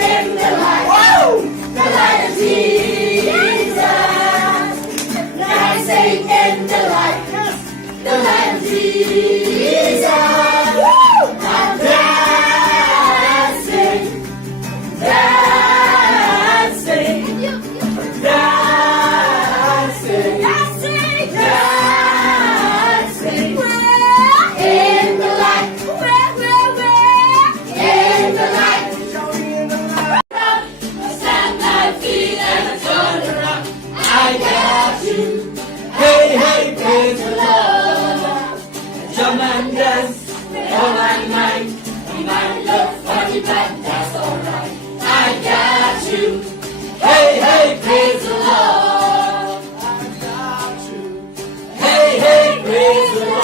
in the light. Whoa! The light of Jesus. Dancing in the light. The light of Jesus. Woo! I'm dancing, dancing, dancing, dancing, dancing. In the light. In the light. I stand my feet and I turn around. I got you. Hey, hey, praise the Lord. Jump and dance all night. You might look funny, but that's alright. I got you. Hey, hey, praise the Lord. I got you. Hey, hey, praise the Lord.